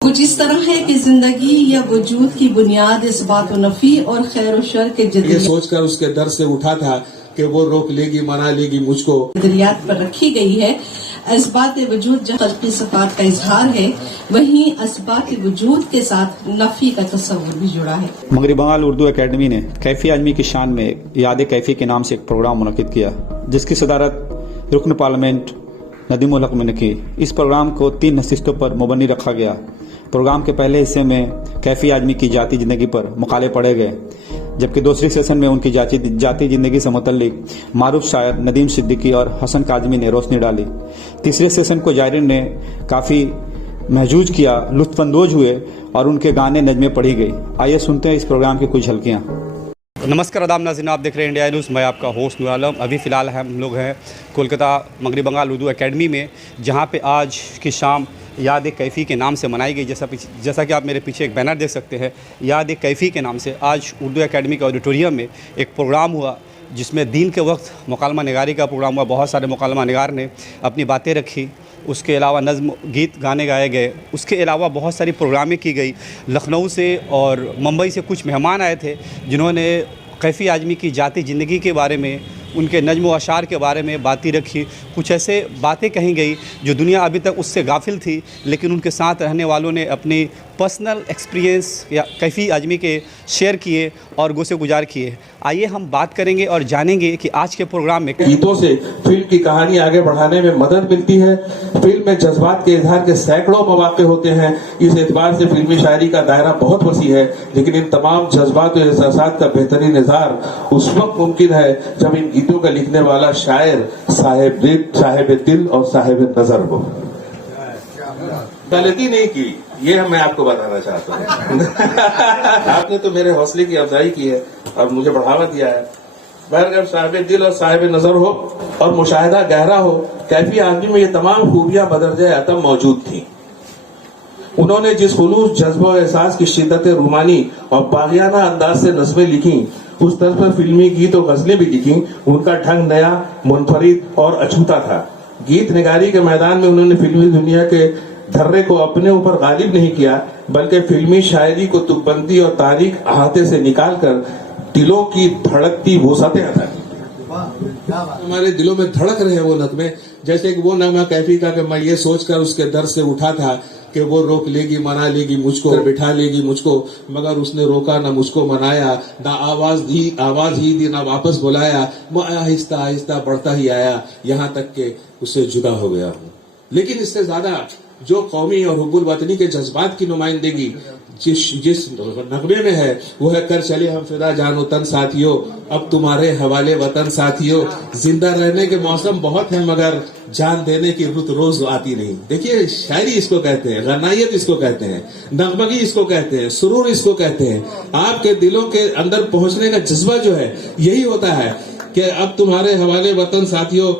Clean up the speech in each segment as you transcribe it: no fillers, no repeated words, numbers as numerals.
कुछ इस तरह है कि जिंदगी या वजूद की बुनियाद इस बात नफी और खैर और शर के ये सोचकर उसके दर से उठा था कि वो रोक लेगी मना लेगी मुझको, जरियात पर रखी गई है। असबात वजूद जहाँ खल्क़ी सिफ़ात का इजहार है, वहीं असबात वजूद के साथ नफी का तस्वुर भी जुड़ा है। मगरबी बंगाल उर्दू एकेडमी ने कैफी आजमी की शान में याद कैफी के नाम से एक प्रोग्राम मुनक़िद किया, जिसकी सदारत रुकन पार्लियामेंट नदीम उल हक ने की। इस प्रोग्राम को 3 नशिस्तों पर मुबन्नी रखा गया। प्रोग्राम के पहले हिस्से में कैफी आजमी की जाती ज़िंदगी पर मकाले पढ़े गए, जबकि दूसरे सेशन में उनकी जाती ज़िंदगी से मुतल्लिक मारूफ शायर नदीम सिद्दीकी और हसन काज़मी ने रोशनी डाली। तीसरे सेशन को जायरीन ने काफ़ी महजूज किया, लुत्फ़अंदोज़ हुए और उनके गाने नज़में पढ़ी गई। आइए सुनते हैं इस प्रोग्राम की कुछ झलकियाँ। नमस्कार आदाब नाज़रीन, आप देख रहे हैं इंडिया न्यूज़। मैं आपका होस्ट नूर आलम। अभी फ़िलहाल हम लोग हैं कोलकाता मगरबी बंगाल उर्दू एकेडमी में, जहाँ पे आज की शाम याद कैफ़ी के नाम से मनाई गई। जैसा कि आप मेरे पीछे एक बैनर देख सकते हैं, याद कैफ़ी के नाम से आज उर्दू एकेडमी के ऑडिटोरियम में एक प्रोग्राम हुआ, जिसमें दीन के वक्त मुकालमा निगारी का प्रोग्राम हुआ। बहुत सारे मुकालमा निगार ने अपनी बातें रखी, उसके अलावा नज़्म गीत गाने गाए गए, उसके अलावा बहुत सारी प्रोग्रामें की गई। लखनऊ से और मुंबई से कुछ मेहमान आए थे, जिन्होंने कैफ़ी आजमी की जाती ज़िंदगी के बारे में, उनके नज़्म व अशार के बारे में बातें रखी। कुछ ऐसे बातें कही गई जो दुनिया अभी तक उससे गाफिल थी, लेकिन उनके साथ रहने वालों ने अपनी पर्सनल एक्सपीरियंस या कैफ़ी आजमी के शेयर किए और गोसे गुजार किए। आइए हम बात करेंगे और जानेंगे कि आज के प्रोग्राम में गीतों से फिल्म की कहानी आगे बढ़ाने में मदद मिलती है। फिल्म में जज्बात के इजहार के सैकड़ों मौके होते हैं। इस एतबार से फिल्मी शायरी का दायरा बहुत वसी है, लेकिन इन तमाम जज्बात और एहसासात का बेहतरीन इजहार उस वक्त मुमकिन है जब इन गीतों का लिखने वाला शायर साहिब दिल और साहिब नजर हो। गलती नहीं की, ये मैं आपको बताना चाहता हूँ। आपने तो मेरे हौसले की अफजाई की है और मुझे बढ़ावा दिया है। अगर साहिब दिल और साहिब नजर हो और मुशाहिदा गहरा हो, कैफी आजमी में ये तमाम खूबियां बदरजे अतम मौजूद थी। उन्होंने जिस खुलूस जज्बा और एहसास की शिद्दत रूमानी और बागियाना अंदाज से नज़में लिखी, उस तरह पर फिल्मी गीत और गजलें भी लिखी। उनका ढंग नया, मुनफरिद और अछूता था। गीत निगारी के मैदान में उन्होंने फिल्मी दुनिया के धर्रे को अपने ऊपर गालिब नहीं किया, बल्कि फिल्मी शायरी को तुकबंदी और तारीख अहाते से निकालकर दिलों की धड़कती वसअतें अता की। हमारे दिलों में धड़क रहे हैं वो नगमे, जैसे कि वो नगमा कैफी का कि मैं ये सोचकर उसके दर से उठा था कि वो रोक लेगी मना लेगी मुझको, बिठा लेगी मुझको, मगर उसने रोका ना मुझको मनाया, ना आवाज ही दी ना वापस बुलाया। मैं आहिस्ता आहिस्ता बढ़ता ही आया, यहाँ तक के उससे जुदा हो गया हूँ। लेकिन इससे ज्यादा जो कौमी और हुब्बुल वतनी के जज्बात की नुमाइंदगी जिस नगमे में है, वो है कर चले हम फिदा जानो तन साथियों, अब तुम्हारे हवाले वतन साथियों। जिंदा रहने के मौसम बहुत है, मगर जान देने की रुत रोज आती नहीं। देखिए, शायरी इसको कहते हैं, गनायत इसको कहते हैं, नगमगी इसको कहते हैं, सुरूर इसको कहते हैं। आपके दिलों के अंदर पहुंचने का जज्बा जो है, यही होता है कि अब तुम्हारे हवाले वतन साथियों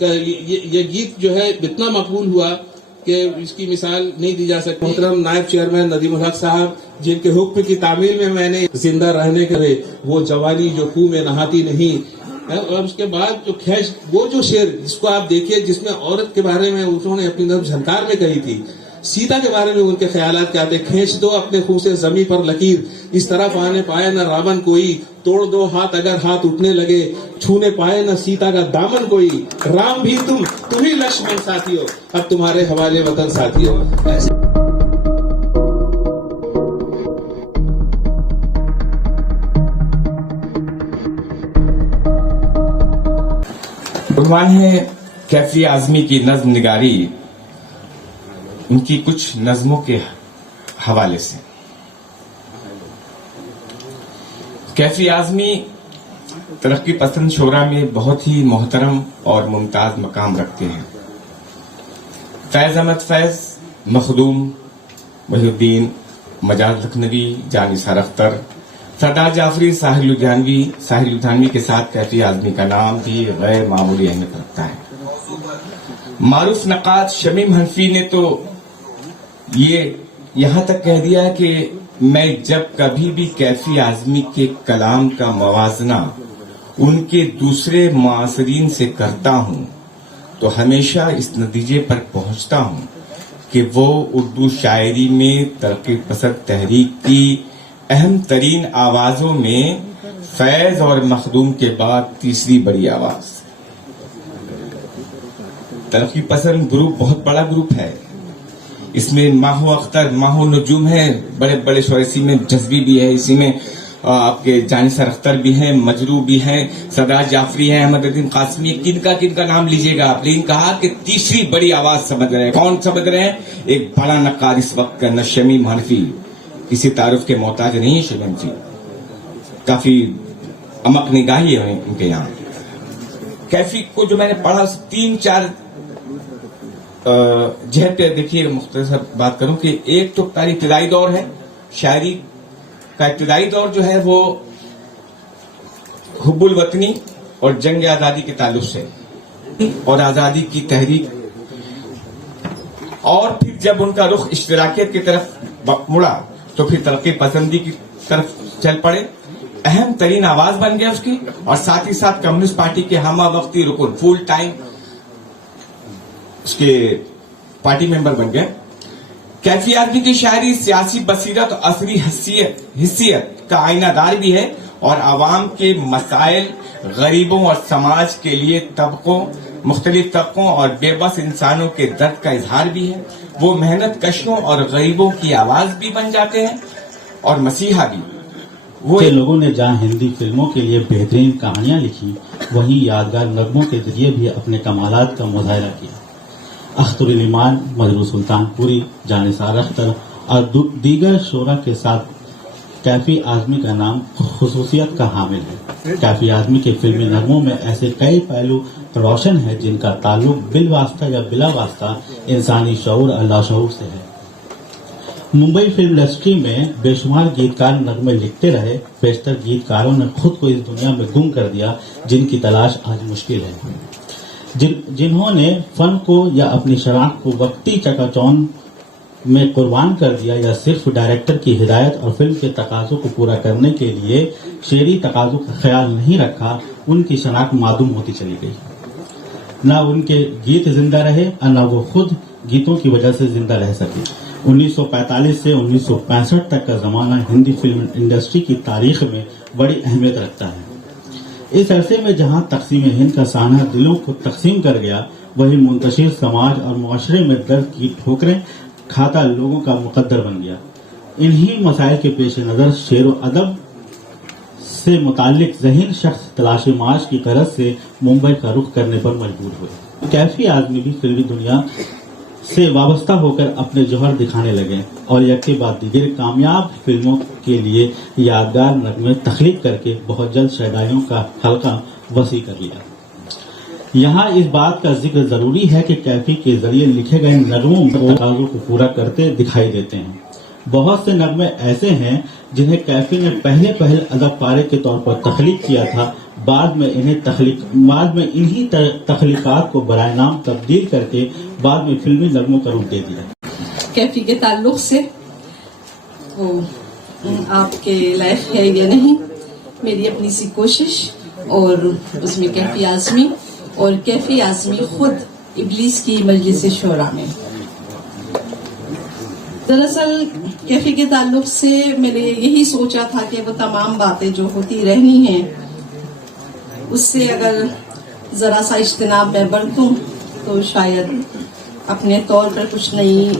का ये गीत जो है इतना मकबूल हुआ कि इसकी मिसाल नहीं दी जा सकती। मोहतरम नायब चेयरमैन नदीम उल हक साहब, जिनके हुक्म की तामील में मैंने जिंदा रहने के वो जवानी जो कुएं में नहाती नहीं, और उसके बाद जो खैश, वो जो शेर जिसको आप देखिए, जिसमें औरत के बारे में उन्होंने अपनी नज़्म झनकार में कही थी, सीता के बारे में उनके ख्यालात क्या थे। खींच दो अपने खून से जमी पर लकीर, इस तरफ आने पाए न रावण कोई, तोड़ दो हाथ अगर हाथ उठने लगे, छूने पाए न सीता का दामन कोई, राम भी तुम ही लक्ष्मण साथियों, अब तुम्हारे हवाले वतन साथियों। उन्वान है कैफी आजमी की नज्म निगारी, उनकी कुछ नज्मों के हवाले से। कैफी आजमी तरक्की पसंद शोरा में बहुत ही मोहतरम और मुमताज मकाम रखते हैं। फैज अहमद फैज, मखदूम, वहीउद्दीन, मजाज लखनवी, जानिसार अख्तर, सरदार जाफरी, साहिल लुधियानवी के साथ कैफी आजमी का नाम भी गैर मामूली अहमियत रखता है। मारूफ नक़ाद शमीम हनफी ने तो ये यहां तक कह दिया कि मैं जब कभी भी कैफी आजमी के कलाम का मवाजना उनके दूसरे मुआसरीन से करता हूं, तो हमेशा इस नतीजे पर पहुंचता हूं کہ وہ اردو شاعری میں ترقی پسند تحریک کی اہم ترین آوازوں میں فیض اور مخدوم کے بعد تیسری بڑی آواز. ترقی پسند گروپ بہت بڑا گروپ ہے. اس میں ماہو اختر، ماہو نجوم ہے، بڑے بڑے شعراء. اسی میں جذبی بھی ہے، اسی میں آپ کے جانثر اختر بھی ہیں، مجروح بھی ہیں، سردار جعفری ہیں، احمد الدین قاسمی. کن کا نام لیجئے گا آپ. لیکن کہا کہ تیسری بڑی آواز سمجھ رہے ہیں. کون سمجھ رہے ہیں؟ ایک بڑا نقاد اس وقت کا شمیم حنفی. کسی تعارف کے محتاج نہیں ہے شمیم جی، کافی عمق نگاہی ہے ان کے یہاں. کیفی کو جو میں نے پڑھا 3-4 جہت پہ دیکھیے، مختصر بات کروں کہ ایک تو ابتدائی دور ہے شاعری کا. ابتدائی دور جو ہے وہ حب الوطنی اور جنگ آزادی کے تعلق سے اور آزادی کی تحریک، اور پھر جب ان کا رخ اشتراکیت کی طرف مڑا تو پھر ترقی پسندی کی طرف چل پڑے. اہم ترین آواز بن گیا اس کی، اور ساتھ ہی ساتھ کمیونسٹ پارٹی کے ہمہ وقتی رکن، فل ٹائم اس کے پارٹی ممبر بن گئے. کیفی آزمی کی شاعری سیاسی بصیرت اور عصری حیثیت کا آئینہ دار بھی ہے، اور عوام کے مسائل، غریبوں اور سماج کے لیے مختلف طبقوں اور بے بس انسانوں کے درد کا اظہار بھی ہے. وہ محنت کشوں اور غریبوں کی آواز بھی بن جاتے ہیں اور مسیحا بھی. وہ لوگوں نے جہاں ہندی فلموں کے لیے بہترین کہانیاں لکھی، وہیں یادگار نغموں کے ذریعے بھی اپنے کمالات کا مظاہرہ کیا. اختر الایمان، مجروح سلطان پوری، جانثار اختر اور دیگر شعراء کے ساتھ کیفی اعظمی کا نام خصوصیت کا حامل ہے. کیفی اعظمی کے فلمی نغموں میں ایسے کئی پہلو روشن ہیں جن کا تعلق بالواسطہ یا بلا واسطہ انسانی شعور اور لاشعور سے ہے. ممبئی فلم انڈسٹری میں بے شمار گیتکار نغمے لکھتے رہے. بیشتر گیتکاروں نے خود کو اس دنیا میں گم کر دیا جن کی تلاش آج مشکل ہے. جنہوں نے فن کو یا اپنی شناخت کو وقتی چکا چوند میں قربان کر دیا، یا صرف ڈائریکٹر کی ہدایت اور فلم کے تقاضوں کو پورا کرنے کے لیے شعری تقاضوں کا خیال نہیں رکھا، ان کی شناخت معدوم ہوتی چلی گئی. نہ ان کے گیت زندہ رہے اور نہ وہ خود گیتوں کی وجہ سے زندہ رہ سکے. 1945 سے 1965 تک کا زمانہ ہندی فلم انڈسٹری کی تاریخ میں بڑی اہمیت رکھتا ہے. اس عرصے میں جہاں تقسیم ہند کا سانحہ دلوں کو تقسیم کر گیا، وہی منتشر سماج اور معاشرے میں درد کی ٹھوکریں کھاتا لوگوں کا مقدر بن گیا. انہی مسائل کے پیش نظر شعر و ادب سے متعلق ذہین شخص تلاش معاش کی غرض سے ممبئی کا رخ کرنے پر مجبور ہوئے. کیفی اعظمی بھی فلمی دنیا سے وابستہ ہو کر اپنے جوہر دکھانے لگے اور یک کے بعد دیگر کامیاب فلموں کے لیے یادگار نغمے تخلیق کر کے بہت جلد شیدائیوں کا حلقہ وسیع کر لیا. یہاں اس بات کا ذکر ضروری ہے کہ کیفی کے ذریعے لکھے گئے نغموں تقاضوں کو پورا کرتے دکھائی دیتے ہیں. بہت سے نغمے ایسے ہیں جنہیں کیفی نے پہلے ادب پارے کے طور پر تخلیق کیا تھا، بعد میں انہی تخلیقات کو برائے نام تبدیل کر کے بعد میں فلمی نغموں کا روپ دے دیا. کیفی کے تعلق سے وہ آپ کے لائق ہے یا نہیں، میری اپنی سی کوشش، اور اس میں کیفی اعظمی اور کیفی اعظمی خود ابلیس کی مجلس شعراء میں. دراصل کیفی کے تعلق سے میں نے یہی سوچا تھا کہ وہ تمام باتیں جو ہوتی رہنی ہیں اس سے اگر ذرا سا اجتناب میں برتوں تو شاید اپنے طور پر کچھ نئی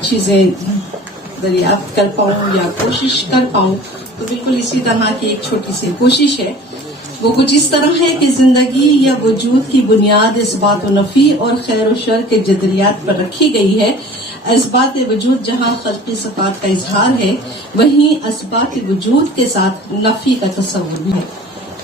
چیزیں دریافت کر پاؤں یا کوشش کر پاؤں. تو بالکل اسی طرح کی ایک چھوٹی سی کوشش ہے. وہ کچھ اس طرح ہے کہ زندگی یا وجود کی بنیاد اثبات و نفی اور خیر و شر کے جدلیات پر رکھی گئی ہے. اثبات وجود جہاں خلقی صفات کا اظہار ہے، وہیں اثبات وجود کے ساتھ نفی کا تصور بھی ہے.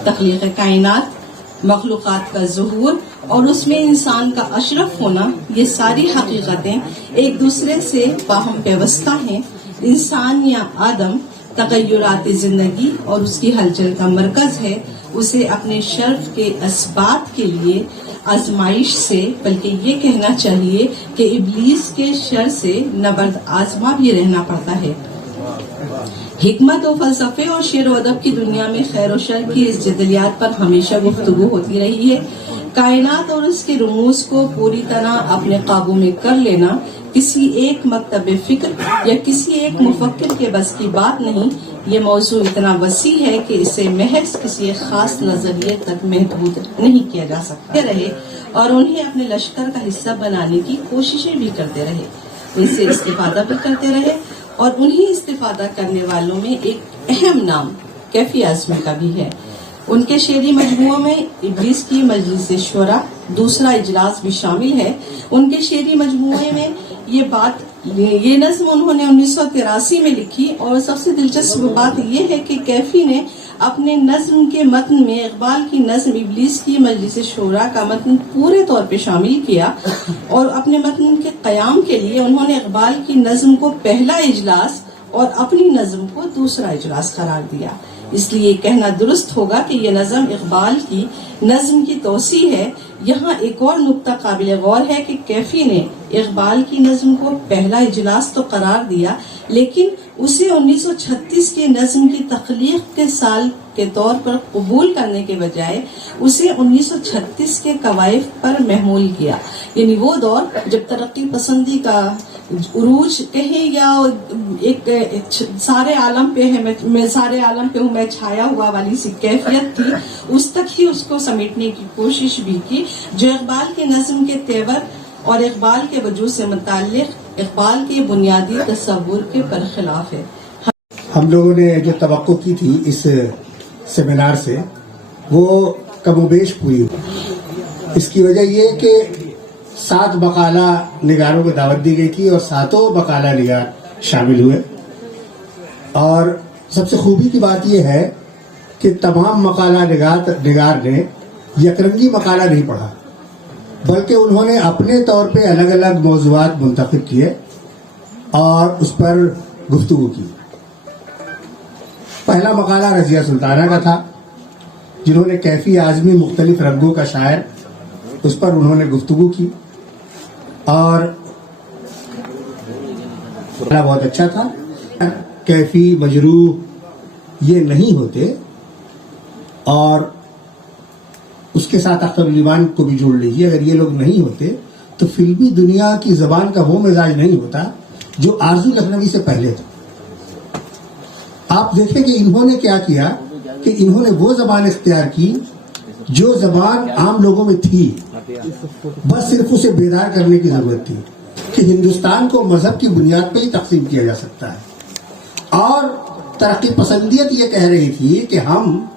تخلیق کائنات، مخلوقات کا ظہور اور اس میں انسان کا اشرف ہونا، یہ ساری حقیقتیں ایک دوسرے سے باہم پیوستہ ہیں. انسان یا آدم تغیرات زندگی اور اس کی ہلچل کا مرکز ہے. اسے اپنے شرف کے اسباب کے لیے آزمائش سے، بلکہ یہ کہنا چاہیے کہ ابلیس کے شر سے نبرد آزما بھی رہنا پڑتا ہے. حکمت و فلسفے اور شعر و ادب کی دنیا میں خیر و شر کی اس جدلیات پر ہمیشہ گفتگو ہوتی رہی ہے. کائنات اور اس کے رموز کو پوری طرح اپنے قابو میں کر لینا किसी एक मकतब फिक्र या किसी एक मुफक्किर के बस की बात नहीं। ये मौजू इतना वसी है कि इसे महज किसी एक खास नजरिए तक महदूद नहीं किया जा सकता रहे और उन्हें अपने लश्कर का हिस्सा बनाने की कोशिशें भी करते रहे, उनसे इस्तिफादा भी करते रहे और उन्हीं इस्तिफादा करने वालों में एक अहम नाम कैफी आज़मी का भी है। उनके शेरी मजमूओं में इब्लीस की मजलिस शुरा दूसरा इजलास भी शामिल है। उनके शेरी मजमूए में ये नज्म उन्होंने 1983 में लिखी और सबसे दिलचस्प बात यह है कि कैफी ने अपने नज्म के मतन में इकबाल की नज्म इब्लीस की मजलिस शुरा का मतन पूरे तौर पे शामिल किया और अपने मतन के कयाम के लिए उन्होंने इकबाल की नज्म को पहला इजलास और अपनी नज्म को दूसरा इजलास करार दिया। इसलिए कहना दुरुस्त होगा कि ये नज्म इकबाल की नज्म की तोसी है। यहाँ एक और नुक्ता काबिल गौर है कि कैफी ने इकबाल की नज्म को पहला इजलास तो करार दिया, लेकिन उसे 1936 के नज्म की तख्लीक के साल के तौर पर कबूल करने के बजाय उसे 1936 के कवायद पर महमूल किया। यानी वो दौर जब तरक्की पसंदी का उरूज कहें या एक सारे आलम पे है, मैं सारे आलम पे हूँ मैं छाया हुआ वाली सी कैफियत थी, उस तक ही उसको समेटने की कोशिश भी की, जो इकबाल के नज्म के तेवर और इकबाल के वजूद से मुताल्लिक इकबाल के बुनियादी तस्वुर के बरखिलाफ है। हम लोगों ने जो तवक्को की थी इस सेमिनार से वो कमोबेश पूरी हुई। इसकी वजह ये कि 7 मकाला निगारों को दावत दी गई थी और 7 मकाला निगार शामिल हुए और सबसे खूबी की बात यह है कि तमाम मकाला निगार ने यकरंगी मकाला नहीं पढ़ा, बल्कि उन्होंने अपने तौर पे अलग अलग मौज़ूआत मुंतखब किए और उस पर गुफ्तगू की। पहला मकाला रज़िया सुल्ताना का था, जिन्होंने कैफी आज़मी मुख्तलिफ रंगों का शायर, उस पर उन्होंने गुफ्तगू की और बहुत अच्छा था। कैफी मजरूह ये नहीं होते और उसके साथ अख्तर ईमान को भी जोड़ लीजिए, अगर ये लोग नहीं होते तो फिल्मी दुनिया की जबान का वो मिजाज नहीं होता जो आरजू लखनवी से पहले था। आप देखें कि इन्होंने क्या किया कि इन्होंने वो जबान इख्तियार की जो जबान आम लोगों में थी, बस सिर्फ उसे बेदार करने की जरूरत थी कि हिंदुस्तान को मजहब की बुनियाद पर ही तकसीम किया जा सकता है। और तरक्की पसंदियत ये कह रही थी कि हम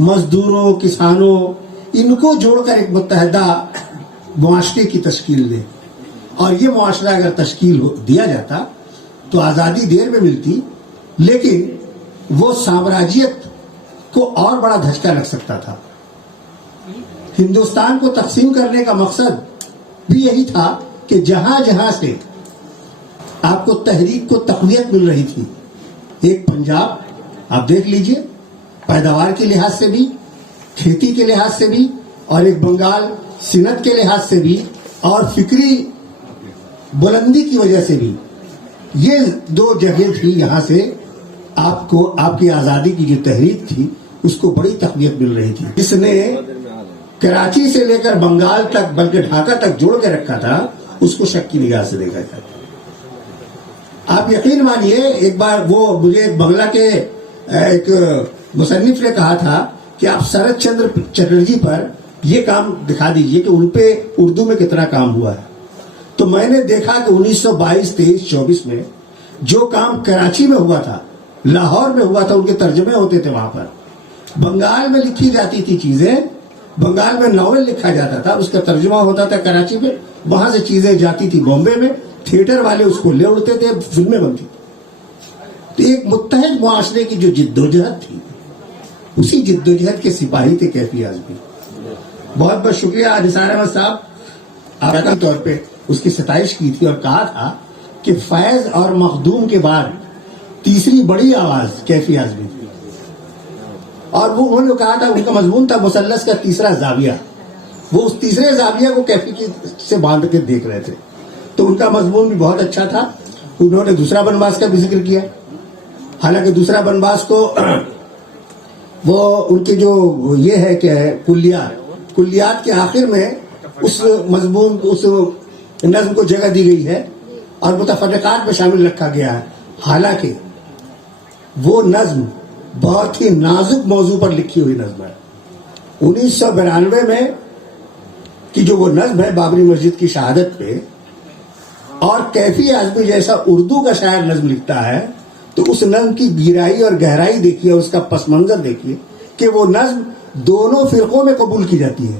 मजदूरों, किसानों, इनको जोड़कर एक मुत्तहदा मुआशरे की तश्कील दें और ये मुआशरा अगर तश्कील दिया जाता तो आज़ादी देर में मिलती, लेकिन वो साम्राज्यत को और बड़ा धचका लग सकता था। हिंदुस्तान को तकसीम करने का मकसद भी यही था कि जहां जहां से आपको तहरीक को तक़वियत मिल रही थी, एक पंजाब आप देख लीजिए पैदावार के लिहाज से भी, खेती के लिहाज से भी, और एक बंगाल सिनत के लिहाज से भी और फिक्री बुलंदी की वजह से भी, ये 2 जगह थी यहाँ से आपको आपकी आज़ादी की जो तहरीक थी उसको बड़ी तक़वियत मिल रही थी। इसने कराची से लेकर बंगाल तक बल्कि ढाका तक जोड़ के रखा था, उसको शक की निगाह से देखा जाता। आप यकीन मानिए, एक बार वो मुझे बंगला के एक मुसन्निफ ने कहा था कि आप शरद चंद्र चटर्जी पर ये काम दिखा दीजिए कि उन पे उर्दू में कितना काम हुआ है। तो मैंने देखा कि 1922, 23, 24 में जो काम कराची में हुआ था, लाहौर में हुआ था, उनके तर्जमे होते थे वहां पर। बंगाल में लिखी जाती थी चीजें, बंगाल में नॉवेल लिखा जाता था, उसका तर्जुमा होता था कराची में, वहां से चीजें जाती थी बॉम्बे में, थिएटर वाले उसको ले उड़ते थे, फिल्में बनती। तो एक मुत्तहद मुआशरे की जो जिद्दोजहद थी, उसी जिद्दोजहद के सिपाही थे कैफी आज़मी। बहुत बहुत शुक्रिया निसार अहमद साहब, आपके तौर पे उसकी सताइश की थी और कहा था कि फैज और मखदूम के बाद तीसरी बड़ी आवाज कैफी आज़मी थी। और वो उन्होंने कहा था, उनका मजमून था मुसल्लस का तीसरा जाविया। वो उस तीसरे जाविया को कैफी की से बांध के देख रहे थे, तो उनका मजमून भी बहुत अच्छा था। उन्होंने दूसरा बनवास का भी जिक्र किया, हालांकि दूसरा बनवास को वो उनके जो ये है कि कुल्लियात के आखिर में उस मजमून उस नज्म को जगह दी गई है اور متفرقات میں شامل رکھا گیا ہے، حالانکہ وہ نظم بہت ہی نازک موضوع پر لکھی ہوئی نظم ہے۔ 1992 میں کی جو وہ نظم ہے بابری مسجد کی شہادت پہ، اور کیفی اعظمی جیسا اردو کا شاعر نظم لکھتا ہے تو اس نظم کی گہرائی اور گہرائی دیکھیے، اس کا پس منظر دیکھیے کہ وہ نظم دونوں فرقوں میں قبول کی جاتی ہے۔